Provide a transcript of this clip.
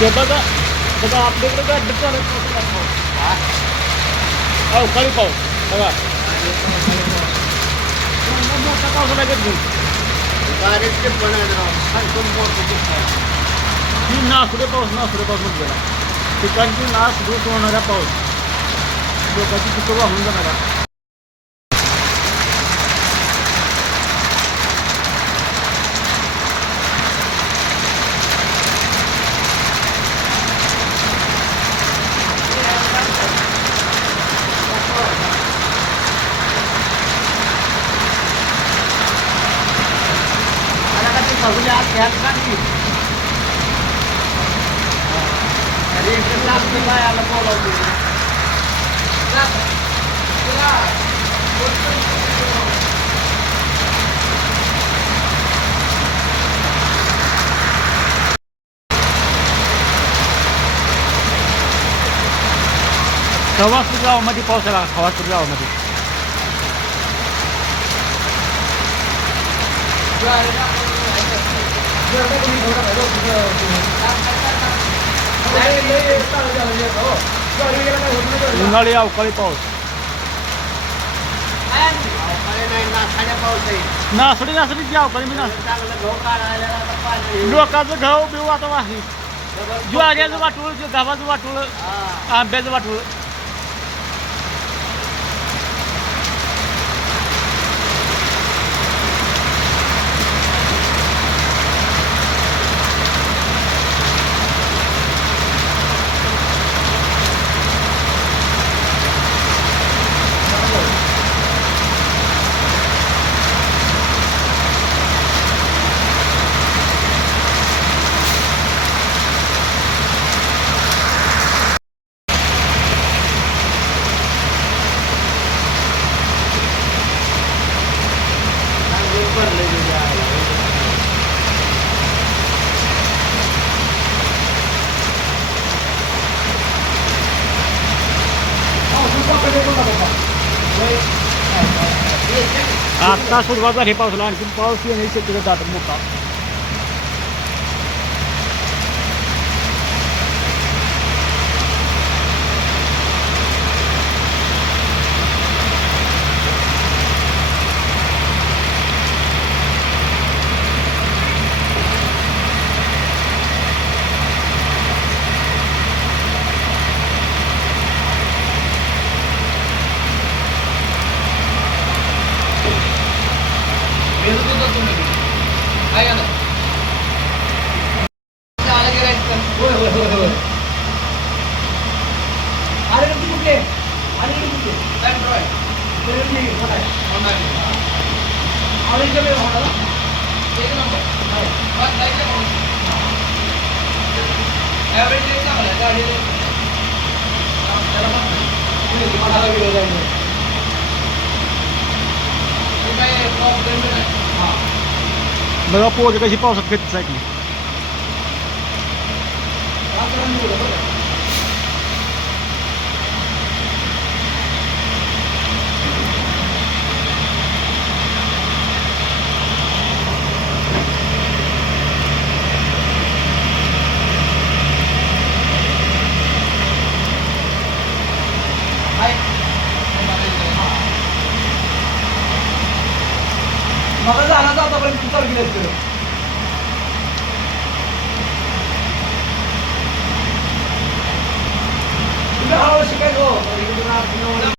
ते बघा बघा आपल्याकडे गाड्या चालत पाऊस. अवकाळी पाऊस बघा मोठा पाऊस लागत घेऊन नासुरे पाऊस म्हटलेला पिकांची नाश दूर होणारा पाऊस लोकांची पिकं वाहून जाणारा. खवासपूर गावामध्ये पाऊस आला. खवासपूर गावामध्ये उन्हाळी अवकाळी पाऊस. नासडी नासडीची अवकाळी मी लोकांचं घाव बिव आता आहे. ज्वाऱ्याचं वाटूळ गव्हाचं वाटूळ आंब्याचं वाटूळ. आता सुरुवात झाली पावसाला. आणखी पाऊस येण्याची शक्यता जात मोठा. बघा पोरं कशी पावसात खेळते सायकली. मला जाणार आतापर्यंत चालू केलं. तुम्ही हळूहळू शिकायचो.